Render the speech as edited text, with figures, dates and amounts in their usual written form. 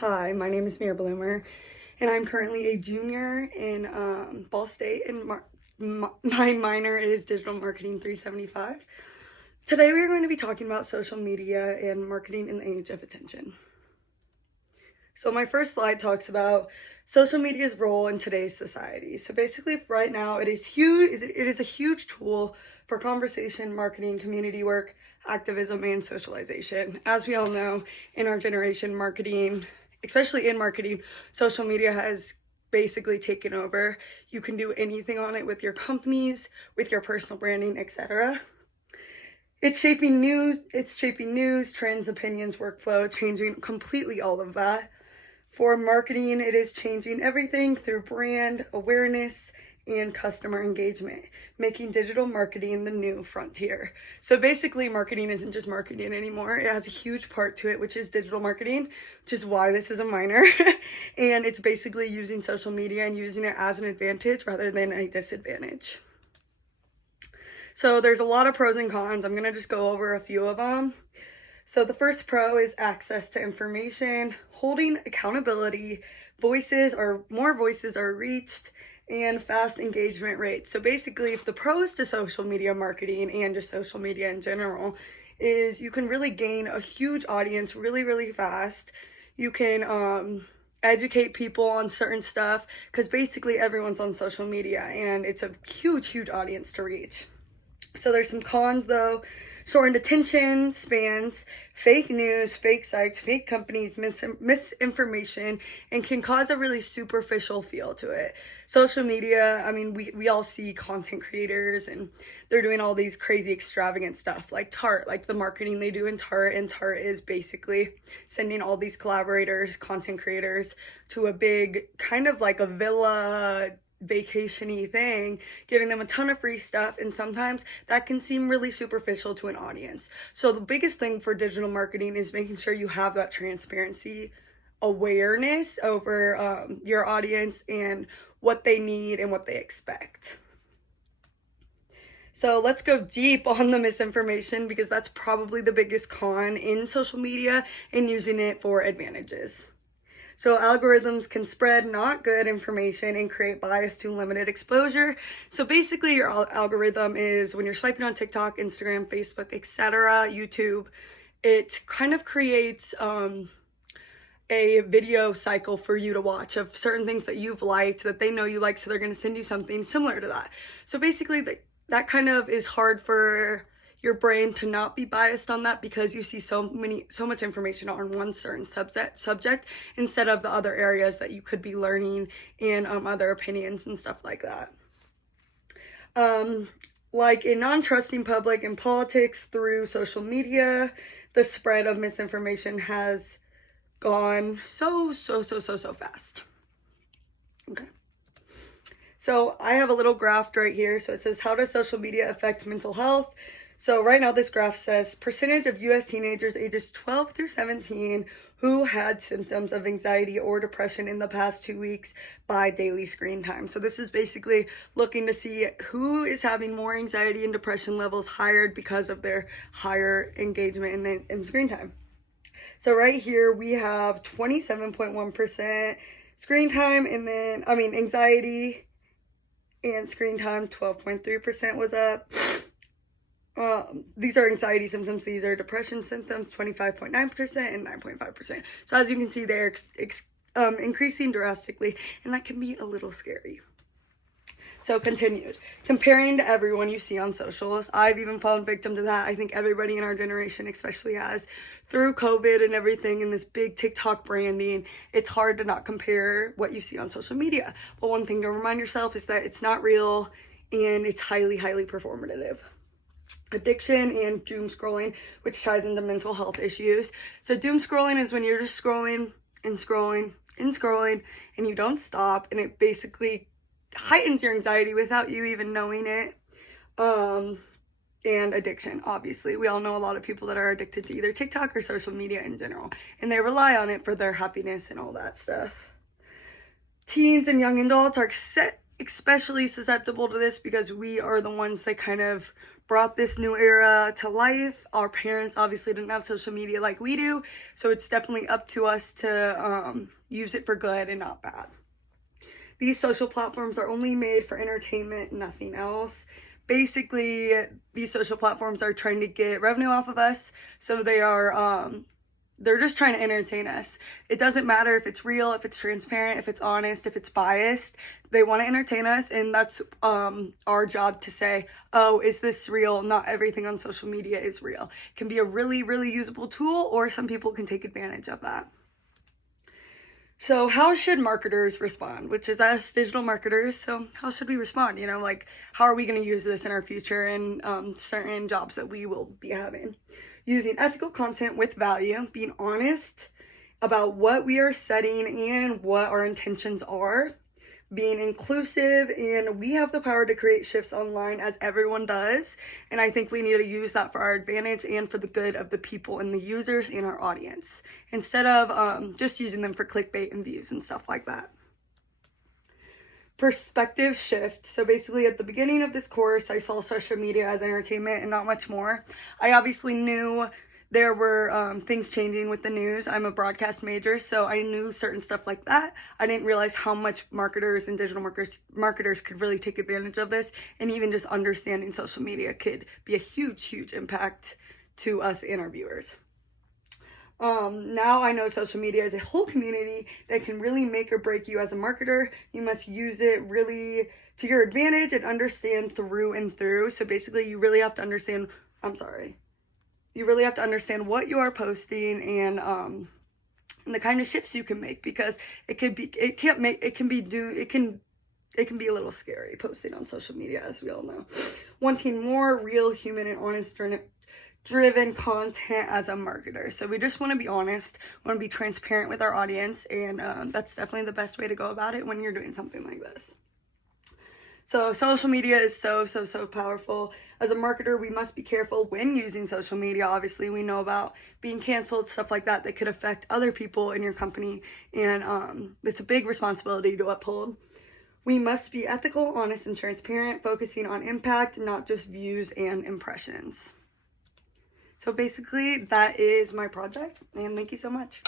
Hi, my name is Mira Bloomer, and I'm currently a junior in Ball State, and my minor is Digital Marketing 375. Today we are going to be talking about social media and marketing in the age of attention. So my first slide talks about social media's role in today's society. So basically right now it is huge. It is a huge tool for conversation, marketing, community work, activism, and socialization. As we all know, in our generation, marketing, especially in marketing, social media has basically taken over. You can do anything on it with your companies, with your personal branding, etc. It's shaping news, trends, opinions, workflow, changing completely all of that. For marketing, it is changing everything through brand awareness and customer engagement, making digital marketing the new frontier. So basically, marketing isn't just marketing anymore. It has a huge part to it, which is digital marketing, which is why this is a minor. And it's basically using social media and using it as an advantage rather than a disadvantage. So there's a lot of pros and cons. I'm gonna just go over a few of them. So the first pro is access to information, holding accountability, more voices are reached, and fast engagement rates. So basically, if the pros to social media marketing and just social media in general is you can really gain a huge audience really, really fast. You can educate people on certain stuff because basically everyone's on social media and it's a huge, huge audience to reach. So there's some cons though. Shortened attention spans, fake news, fake sites, fake companies, misinformation, and can cause a really superficial feel to it. Social media, I mean, we all see content creators and they're doing all these crazy extravagant stuff like Tarte, like the marketing they do in Tarte, and Tarte is basically sending all these collaborators, content creators to a big kind of like a villa vacation-y thing, giving them a ton of free stuff, and sometimes that can seem really superficial to an audience. So the biggest thing for digital marketing is making sure you have that transparency awareness over your audience and what they need and what they expect. So let's go deep on the misinformation because that's probably the biggest con in social media and using it for advantages. So algorithms can spread not good information and create bias to limited exposure. So basically your algorithm is when you're swiping on TikTok, Instagram, Facebook, etc., YouTube, it kind of creates a video cycle for you to watch of certain things that you've liked that they know you like, so they're going to send you something similar to that. So basically that kind of is hard for your brain to not be biased on that because you see so much information on one certain subject instead of the other areas that you could be learning and other opinions and stuff like that. Like a non-trusting public in politics through social media, the spread of misinformation has gone so fast. Okay. So I have a little graph right here. So it says, how does social media affect mental health? So right now this graph says percentage of US teenagers ages 12 through 17 who had symptoms of anxiety or depression in the past 2 weeks by daily screen time. So this is basically looking to see who is having more anxiety and depression levels higher because of their higher engagement in screen time. So right here we have 27.1% screen time, and then, anxiety and screen time, 12.3% was up. These are anxiety symptoms. These are depression symptoms, 25.9% and 9.5%. So as you can see, they're increasing drastically, and that can be a little scary. So continued. Comparing to everyone you see on socials. I've even fallen victim to that. I think everybody in our generation especially has. Through COVID and everything and this big TikTok branding, it's hard to not compare what you see on social media. But one thing to remind yourself is that it's not real and it's highly, highly performative. Addiction and doom scrolling, which ties into mental health issues. So doom scrolling is when you're just scrolling and scrolling and scrolling and you don't stop, and it basically heightens your anxiety without you even knowing it. And addiction, obviously. We all know a lot of people that are addicted to either TikTok or social media in general, and they rely on it for their happiness and all that stuff. Teens and young adults are especially susceptible to this because we are the ones that kind of brought this new era to life. Our parents obviously didn't have social media like we do, so it's definitely up to us to use it for good and not bad. These social platforms are only made for entertainment, nothing else. Basically, these social platforms are trying to get revenue off of us, so they're just trying to entertain us. It doesn't matter if it's real, if it's transparent, if it's honest, if it's biased. They want to entertain us, and that's our job to say, oh, is this real? Not everything on social media is real. It can be a really, really usable tool, or some people can take advantage of that. So how should marketers respond? Which is us digital marketers. So how should we respond? You know, like, how are we going to use this in our future in certain jobs that we will be having? Using ethical content with value, being honest about what we are setting and what our intentions are, being inclusive, and we have the power to create shifts online as everyone does. And I think we need to use that for our advantage and for the good of the people and the users and our audience, instead of just using them for clickbait and views and stuff like that. Perspective shift. So basically at the beginning of this course, I saw social media as entertainment and not much more. I obviously knew there were things changing with the news. I'm a broadcast major, so I knew certain stuff like that. I didn't realize how much marketers and digital marketers could really take advantage of this, and even just understanding social media could be a huge, huge impact to us and our viewers. Now I know social media is a whole community that can really make or break you as a marketer. You must use it really to your advantage and understand through and through. So basically you really have to understand, you really have to understand what you are posting and the kind of shifts you can make, because it can be a little scary posting on social media, as we all know. Wanting more real, human, and honest driven content as a marketer. So we just want to be honest, want to be transparent with our audience, and that's definitely the best way to go about it when you're doing something like this. So social media is so powerful. As a marketer, we must be careful when using social media. Obviously, we know about being canceled, stuff like that could affect other people in your company, and it's a big responsibility to uphold. We must be ethical, honest, and transparent, focusing on impact, not just views and impressions. So basically, that is my project, and thank you so much.